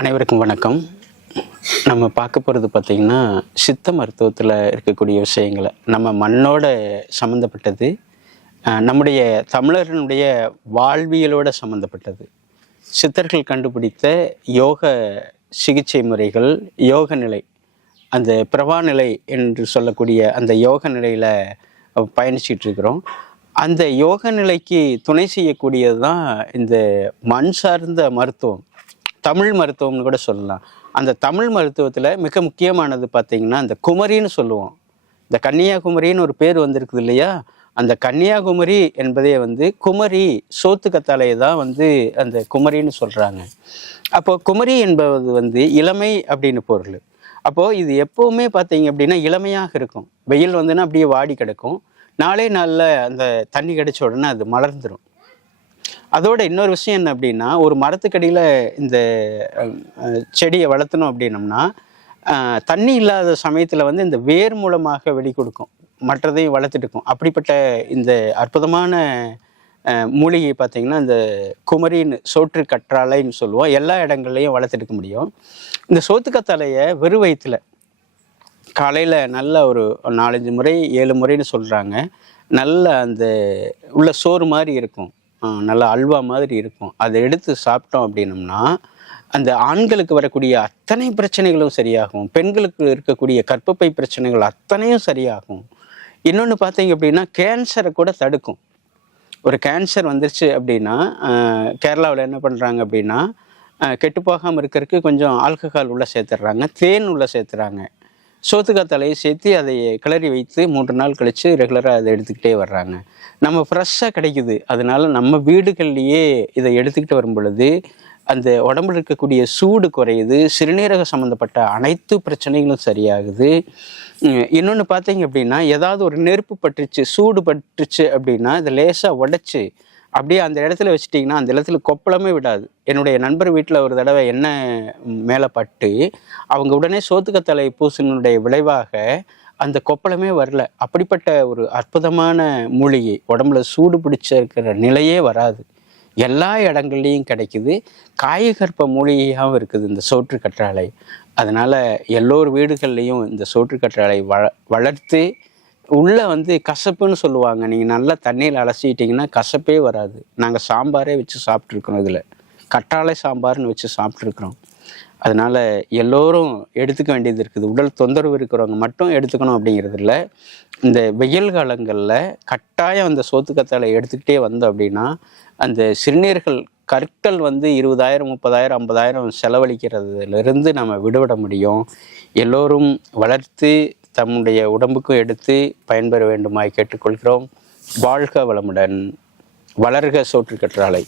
அனைவருக்கும் வணக்கம். நம்ம பார்க்க போகிறது பார்த்திங்கன்னா சித்த மருத்துவத்தில் இருக்கக்கூடிய விஷயங்களை நம்ம மண்ணோட சம்மந்தப்பட்டது, நம்முடைய தமிழர்களுடைய வாழ்வியலோடு சம்மந்தப்பட்டது. சித்தர்கள் கண்டுபிடித்த யோக சிகிச்சை முறைகள், யோக நிலை, அந்த பிரவா நிலை என்று சொல்லக்கூடிய அந்த யோக நிலையில் பயணிச்சிட்டு இருக்கிறோம். அந்த யோக நிலைக்கு துணை செய்யக்கூடியது தான் இந்த மண் சார்ந்த மருத்துவம், தமிழ் மருத்துவம்னு கூட சொல்லலாம். அந்த தமிழ் மருத்துவத்தில் மிக முக்கியமானது பார்த்திங்கன்னா அந்த குமரின்னு சொல்லுவோம். இந்த கன்னியாகுமரின்னு ஒரு பேர் வந்திருக்குது இல்லையா, அந்த கன்னியாகுமரி என்பதே குமரி சோத்துக்கத்தாழையை தான் அந்த குமரின்னு சொல்கிறாங்க. அப்போது குமரி என்பது இளமை அப்படின்னு பொருள். அப்போது இது எப்போவுமே பார்த்தீங்க அப்படின்னா இளமையாக இருக்கும். வெயில் அப்படியே வாடி கிடக்கும். நாளே நாளில் அந்த தண்ணி கிடைச்ச உடனே அது மலர்ந்துடும். அதோட இன்னொரு விஷயம் என்ன அப்படின்னா, ஒரு மரத்துக்கடியில் இந்த செடியை வளர்த்தணும் அப்படின்னம்னா, தண்ணி இல்லாத சமயத்தில் இந்த வேர் மூலமாக வெளி கொடுக்கும், மற்றதையும் வளர்த்துட்டுக்கும். அப்படிப்பட்ட இந்த அற்புதமான மூலிகை பார்த்திங்கன்னா இந்த குமரின்னு சோற்று கற்றாழைன்னு சொல்லுவோம். எல்லா இடங்கள்லையும் வளர்த்துட்டுக்க முடியும். இந்த சோத்துக்கத்தாழையை வெறும் வயிற்றுல காலையில் நல்ல ஒரு 4-5 முறை 7 முறைன்னு சொல்கிறாங்க. நல்ல அந்த உள்ள சோறு மாதிரி இருக்கும், நல்லா அல்வா மாதிரி இருக்கும். அதை எடுத்து சாப்பிட்டோம் அப்படின்னம்னா அந்த ஆண்களுக்கு வரக்கூடிய அத்தனை பிரச்சனைகளும் சரியாகும். பெண்களுக்கு இருக்கக்கூடிய கர்ப்பப்பை பிரச்சனைகள் அத்தனையும் சரியாகும். இன்னொன்று பார்த்தீங்க அப்படின்னா கேன்சரை கூட தடுக்கும். ஒரு கேன்சர் வந்துருச்சு அப்படின்னா கேரளாவில் என்ன பண்ணுறாங்க அப்படின்னா, கெட்டுப்போகாமல் இருக்கிறதுக்கு கொஞ்சம் ஆல்கஹால் உள்ளே சேர்த்துடுறாங்க, தேன் உள்ளே சேர்த்துறாங்க. சோத்துக்கத்தாழையை சேர்த்து அதை கிளறி வைத்து 3 நாள் கழித்து ரெகுலராக அதை எடுத்துக்கிட்டே வர்றாங்க. நம்ம ஃப்ரெஷ்ஷாக கிடைக்குது. அதனால் நம்ம வீடுகள்லேயே இதை எடுத்துக்கிட்டு வரும் பொழுது அந்த உடம்புல இருக்கக்கூடிய சூடு குறையுது, சிறுநீரக சம்மந்தப்பட்ட அனைத்து பிரச்சனைகளும் சரியாகுது. இன்னொன்று பார்த்தீங்க அப்படின்னா, ஏதாவது ஒரு நெருப்பு பட்டுருச்சு, சூடு பட்டுருச்சு அப்படின்னா இதை லேசாக உடைச்சி அப்படியே அந்த இடத்துல வச்சுட்டிங்கன்னா அந்த இடத்துல கொப்பளமே விடாது. என்னுடைய நண்பர் வீட்டில் ஒரு தடவை எண்ணெய் மேலே பட்டு அவங்க உடனே சோத்துக்கத்தாழை பூசினுடைய விளைவாக அந்த கொப்பளமே வரல. அப்படிப்பட்ட ஒரு அற்புதமான மூலிகை, உடம்புல சூடு பிடிச்சிருக்கிற நிலையே வராது, எல்லா இடங்கள்லையும் கிடைக்குது. காயகற்ப மூலிகையாகவும் இருக்குது இந்த சோற்று கற்றாழை. அதனால் எல்லோரு வீடுகள்லேயும் இந்த சோற்று கற்றாழை வளர்த்து உள்ளே கசப்புன்னு சொல்லுவாங்க. நீங்கள் நல்லா தண்ணியில் அலசிட்டிங்கன்னா கசப்பே வராது. நாங்கள் சாம்பாரே வச்சு சாப்பிட்ருக்குறோம், இதில் கற்றாழை சாம்பார்னு வச்சு சாப்பிட்ருக்குறோம். அதனால் எல்லோரும் எடுத்துக்க வேண்டியது இருக்குது. உடல் தொந்தரவு இருக்கிறவங்க மட்டும் எடுத்துக்கணும் அப்படிங்கிறது இல்லை. இந்த வெயில் காலங்களில் கட்டாயம் அந்த சோத்துக்கத்தாழை எடுத்துக்கிட்டே வந்தோம் அப்படின்னா அந்த சிறுநீர்கள் கற்கள் 20,000 30,000 50,000 செலவழிக்கிறதுலேருந்து நம்ம விடுபட முடியும். எல்லோரும் வளர்த்து தம்முடைய உடம்புக்கும் எடுத்து பயன்பெற வேண்டுமாய் கேட்டுக்கொள்கிறோம். வாழ்க வளமுடன். வளர்க சோற்று கற்றாழை.